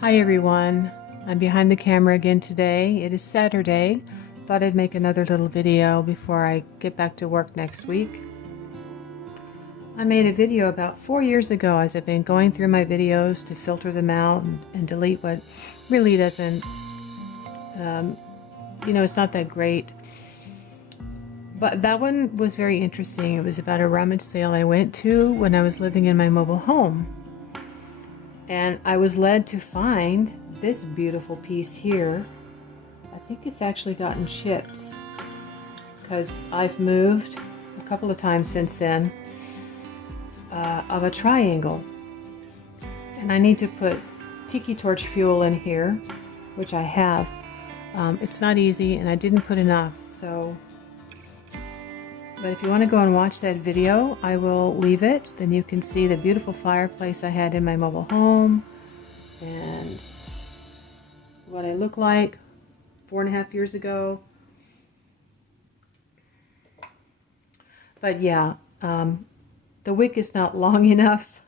Hi everyone, I'm behind the camera again today. It is Saturday. Thought I'd make another little video before I get back to work next week. I made a video about 4 years ago as I've been going through my videos to filter them out and delete what really doesn't, it's not that great. But that one was very interesting. It was about a rummage sale I went to when I was living in my mobile home. And I was led to find this beautiful piece here. I think it's actually gotten chips because I've moved a couple of times since then, of a triangle. And I need to put tiki torch fuel in here, which I have. It's not easy and I didn't put enough, so. But if you want to go and watch that video, I will leave it. Then you can see the beautiful fireplace I had in my mobile home and what I look like 4.5 years ago. But yeah, the wick is not long enough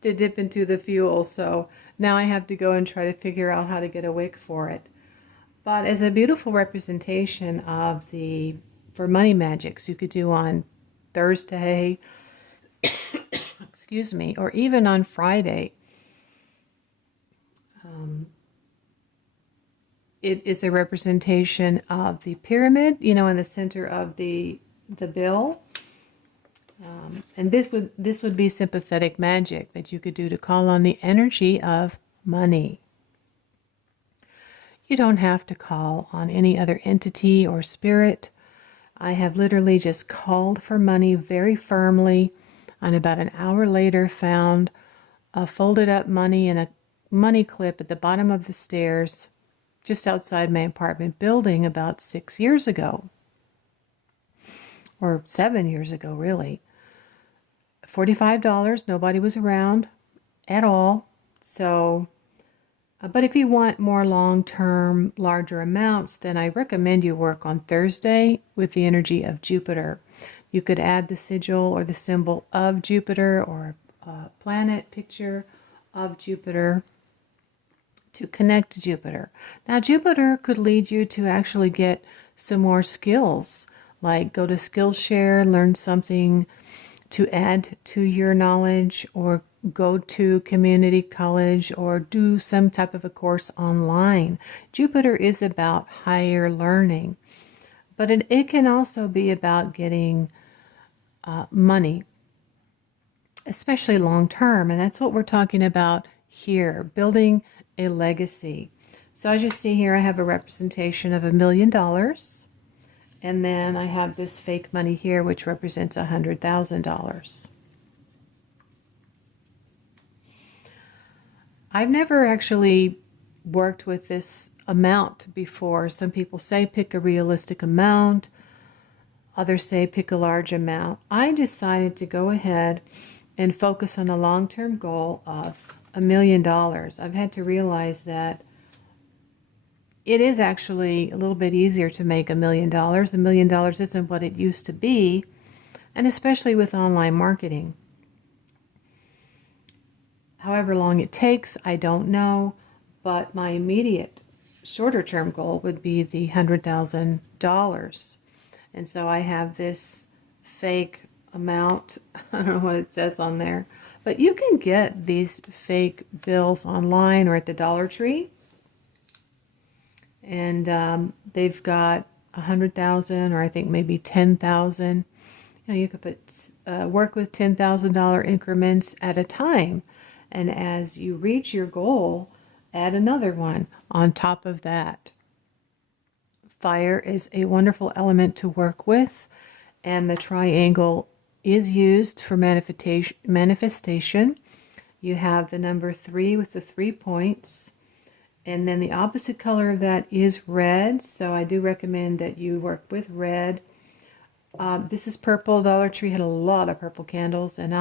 to dip into the fuel, so now I have to go and try to figure out how to get a wick for it. But as a beautiful representation of for money magics you could do on Thursday, excuse me, or even on Friday. It is a representation of the pyramid, in the center of the bill. And this would be sympathetic magic that you could do to call on the energy of money. You don't have to call on any other entity or spirit. I have literally just called for money very firmly, and about an hour later found a folded up money in a money clip at the bottom of the stairs just outside my apartment building about 6 years ago, or 7 years ago really. $45, nobody was around at all. So but if you want more long-term, larger amounts, then I recommend you work on Thursday with the energy of Jupiter. You could add the sigil or the symbol of Jupiter or a planet picture of Jupiter to connect to Jupiter. Now, Jupiter could lead you to actually get some more skills, like go to Skillshare, learn something to add to your knowledge, or go to community college, or do some type of a course online. Jupiter is about higher learning, but it can also be about getting money, especially long term, and that's what we're talking about here, building a legacy. So as you see here, I have a representation of $1 million. And then I have this fake money here, which represents $100,000. I've never actually worked with this amount before. Some people say pick a realistic amount. Others say pick a large amount. I decided to go ahead and focus on a long-term goal of $1 million. I've had to realize that it is actually a little bit easier to make $1 million. $1 million isn't what it used to be, and especially with online marketing. However long it takes, I don't know, but my immediate shorter term goal would be the $100,000. And so I have this fake amount. I don't know what it says on there, but you can get these fake bills online or at the Dollar Tree. And they've got 100,000, or I think maybe 10,000. You could work with $10,000 increments at a time, and as you reach your goal, add another one on top of that. Fire is a wonderful element to work with, and the triangle is used for manifestation. You have the number 3 with the 3 points. And then the opposite color of that is red, so I do recommend that you work with red. This is purple. Dollar Tree had a lot of purple candles, and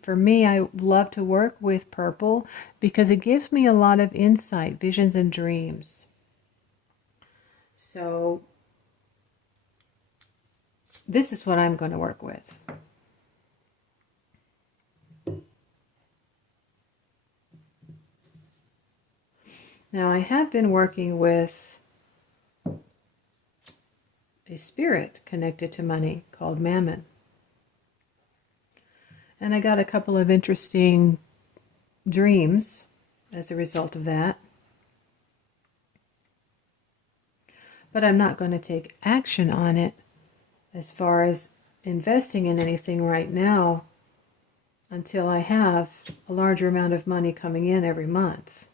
for me, I love to work with purple because it gives me a lot of insight, visions, and dreams. So this is what I'm going to work with. Now, I have been working with a spirit connected to money called Mammon. And I got a couple of interesting dreams as a result of that. But I'm not going to take action on it as far as investing in anything right now until I have a larger amount of money coming in every month.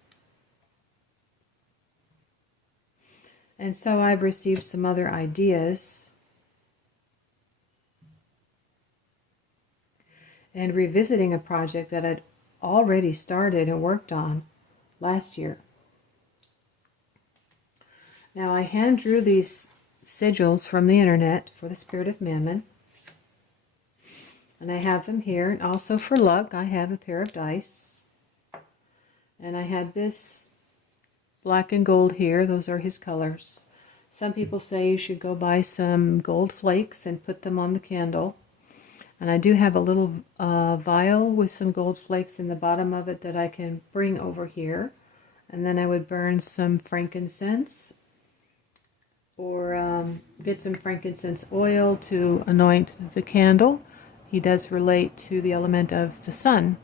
And so I've received some other ideas and revisiting a project that I'd already started and worked on last year. Now, I hand drew these sigils from the internet for the Spirit of Mammon. And I have them here. And also for luck, I have a pair of dice. And I had this black and gold here. Those are his colors. Some people say you should go buy some gold flakes and put them on the candle. And I do have a little vial with some gold flakes in the bottom of it that I can bring over here. And then I would burn some frankincense or get some frankincense oil to anoint the candle. He does relate to the element of the sun.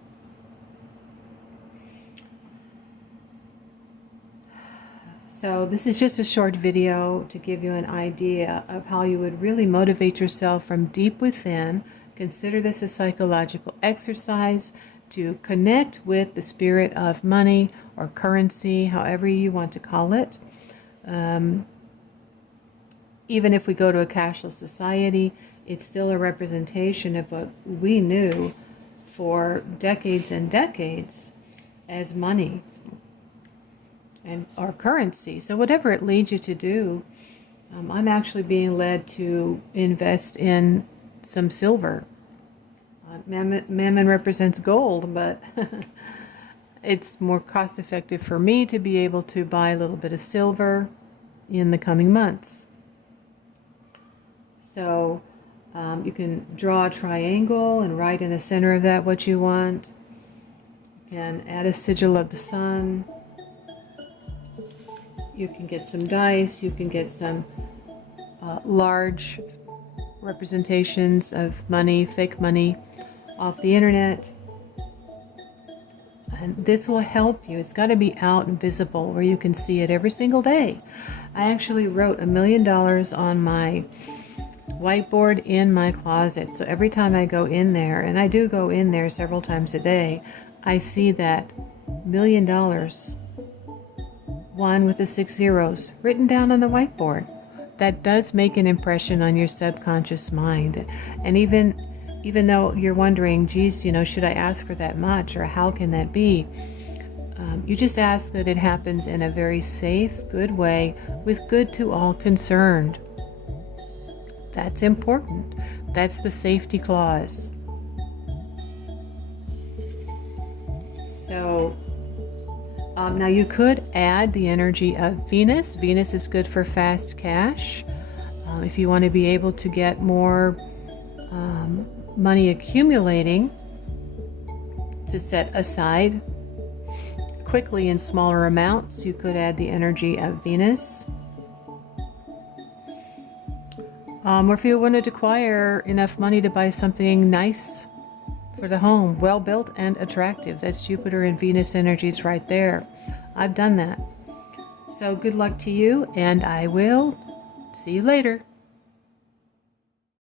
So this is just a short video to give you an idea of how you would really motivate yourself from deep within. Consider this a psychological exercise to connect with the spirit of money or currency, however you want to call it. Even if we go to a cashless society, it's still a representation of what we knew for decades and decades as money and our currency. So whatever it leads you to do, I'm actually being led to invest in some silver. Mammon represents gold, but it's more cost effective for me to be able to buy a little bit of silver in the coming months. So you can draw a triangle and write in the center of that what you want. You can add a sigil of the sun. You can get some dice. You can get some large representations of money, fake money, off the internet. And this will help you. It's got to be out and visible where you can see it every single day. I actually wrote $1 million on my whiteboard in my closet. So every time I go in there, and I do go in there several times a day, I see that $1 million, one with the 6 zeros, written down on the whiteboard. That does make an impression on your subconscious mind. And even though you're wondering, geez, you know, should I ask for that much, or how can that be? You just ask that it happens in a very safe, good way, with good to all concerned. That's important. That's the safety clause. So now you could add the energy of Venus. Venus is good for fast cash. If you want to be able to get more money accumulating to set aside quickly in smaller amounts, you could add the energy of Venus. Or if you wanted to acquire enough money to buy something nice for the home, well built and attractive, that's Jupiter and Venus energies right there. I've done that. So good luck to you, and I will see you later.